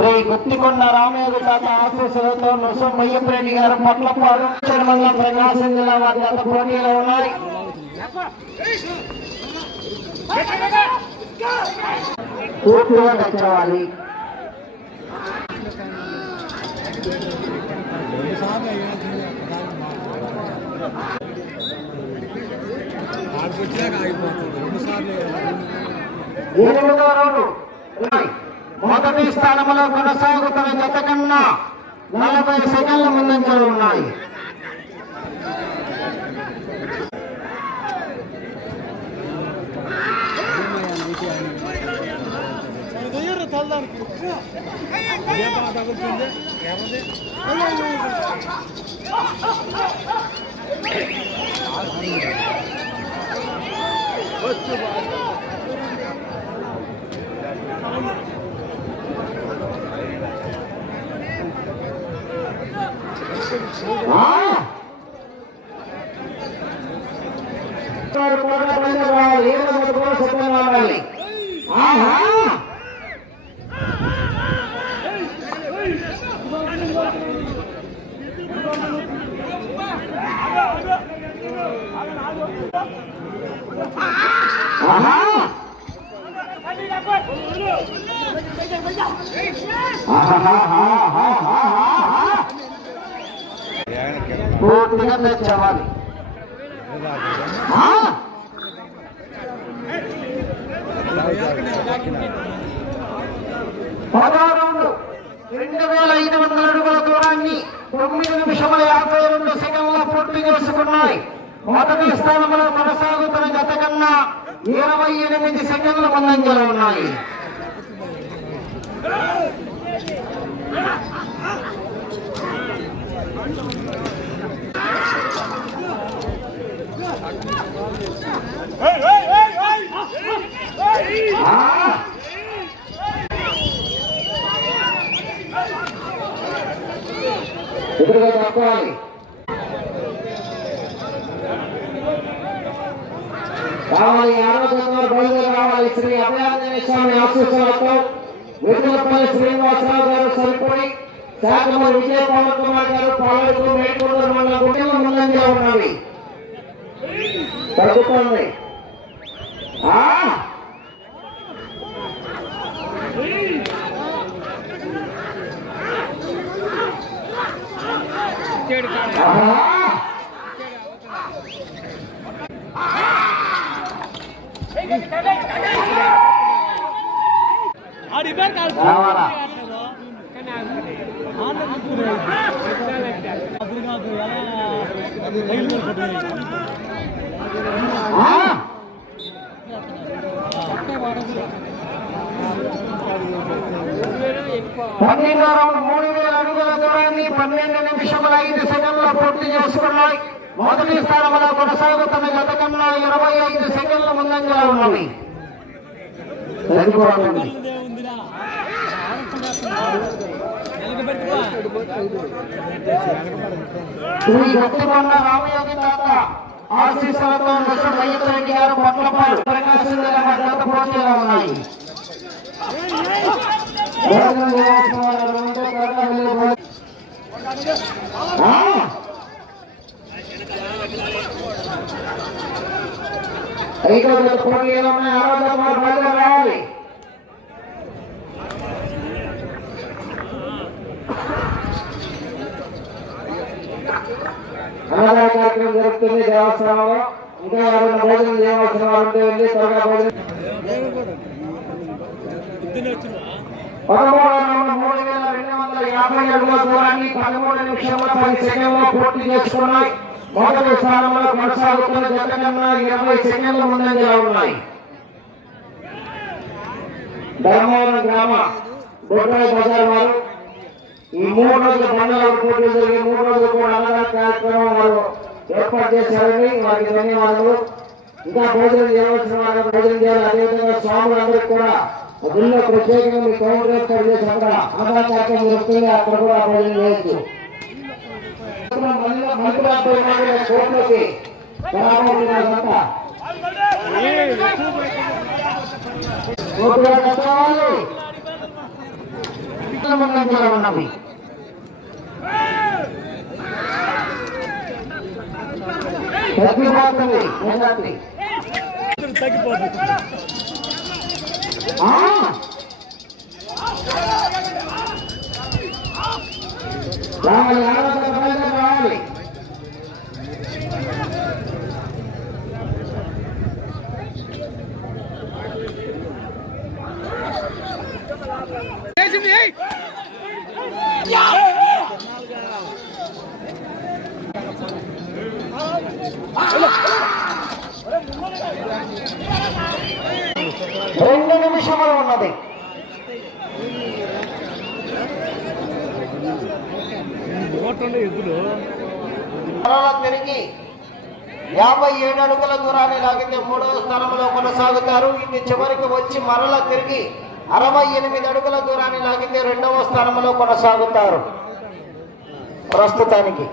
శ్రీ గుత్తికొండ రామయ్య తాత ఆశీస్సులతో నొసం మయ్యప్రెడ్డి గారు పట్లపాడు మండలం ప్రకాశం జిల్లా వారి గత పోటీలో ఉన్నాయి. పూర్తిగా తెచ్చేవాలి. మొదటి స్థానంలో కొనసాగుతున్న జత కన్నా 40 సెకండ్ల ముందంజలు ఉన్నాయి. పూర్తిగా తెచ్చేవాలి. 2500 అడుగుల దూరాన్ని 9 నిమిషముల 52 సెకండ్ల పూర్తి చేసుకున్నాయి. మొదటి స్థానంలో కొనసాగుతున్న జత కన్నా 28 సెకండ్ల ముందంజలో ఉన్నాయి. ఎదురుగా తప్పాలి. రావాలి. ఆరోగ్యంగా బయలుదేరి రావాలి. శ్రీ అభయాంజనేయ స్వామి ఆశీస్సులతో వెతులపల్లి శ్రీనివాసరావు గారు సరిపోయి శాఖమూరి విజయ పవన్ కుమార్ గారు పాలడుకు మేల్కొండూరు మండలం గుండెల ముందంజలో ఉన్నవి. తగ్గుతుంది. రౌండ్ 3000 అడుగుల దూరాన్ని 12 నిమిషముల 5 సెకండ్ల పూర్తి చేసుకున్నాయి. మొదటి స్థానంలో కొనసాగుతున్న జత కన్నా 25 సెకండ్ల ముందంజలో ఉన్నవి. శ్రీ గుత్తికొండ రామయ్య తాత ఆశీస్సులతో నొసం మయ్యప్రెడ్డి గారు పట్లపాడు ప్రకాశం జిల్లా వారి గత పోటీలో ఉన్నాయి. ఐదో జత పోటీలు ఉన్నాయి. 6వ జత వారు బయలుదేరి రావాలి. అన్నదాన కార్యక్రమం జరుగుతుంది దేవస్థానంలో. ఇంకా ఎవరైనా భోజనం చేయవలసిన వారు ఉంటే వెళ్ళి త్వరగా భోజనం. 3250 అడుగుల దూరాన్ని 13 నిమిషముల 10 సెకండ్ల పూర్తి చేసుకున్నాయి. మొదటి స్థానంలో కొనసాగుతున్న జత కన్నా 20 సెకండ్ల ముందంజలో ఉన్నాయి. ధర్మవరం గ్రామ బొడ్రాయి బజార్ వారు ఈ 3 రోజుల బండల పోటీలు జరిగే 3 రోజులు కూడా అన్నదాన కార్యక్రమం వారు ఏర్పాటు చేశారని వారికి ధన్యవాదాలు. ఇంకా భోజనం చేయవలసిన వారు భోజనం చేయాలి. అదేవిధంగా స్వాములందరికీ కూడా గుళ్ళో ప్రత్యేకంగా మీ కౌంటర్ ఏర్పాటు చేసి అక్కడ అన్నదాన కార్యక్రమం జరుగుతుంది. అక్కడ కూడా భోజనం చేయొచ్చు. కోట్లకి నిమిషాల ముందంజలో ఉన్నవి. తగ్గిపోతుంది రావాలి, రావాలి. రెండు నిమిషములు ఉన్నది. తిరిగి 57 అడుగుల దూరాన్ని లాగితే 3వ స్థానంలో కొనసాగుతారు. ఇది చివరికి వచ్చి మరలా తిరిగి 68 అడుగుల దూరాన్ని లాగితే 2వ స్థానంలో కొనసాగుతారు. ప్రస్తుతానికి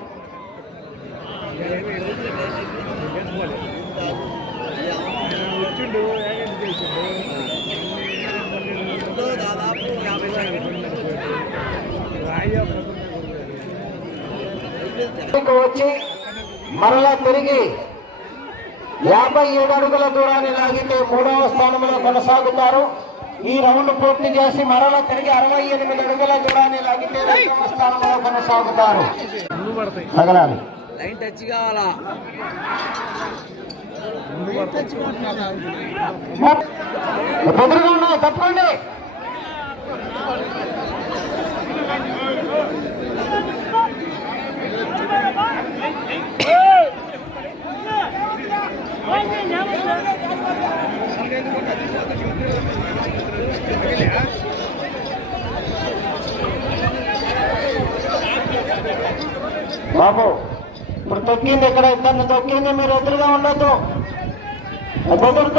వచ్చి మరలా తిరిగి 57 అడుగుల దూరాన్ని లాగితే 3వ స్థానంలో కొనసాగుతారు. ఈ రౌండ్ పూర్తి చేసి మరలా తిరిగి 68 అడుగుల దూరాన్ని లాగితే 2వ స్థానంలో కొనసాగుతారు. తగలాలి, లైన్ టచ్ కావాలా? ఎదురుగా ఉన్నాయి, తప్పండి. బాబు ఇప్పుడు తొక్కింది, ఇక్కడ ఇద్దరిని తొక్కింది, మీరు ఎదురుగా ఉండొద్దు.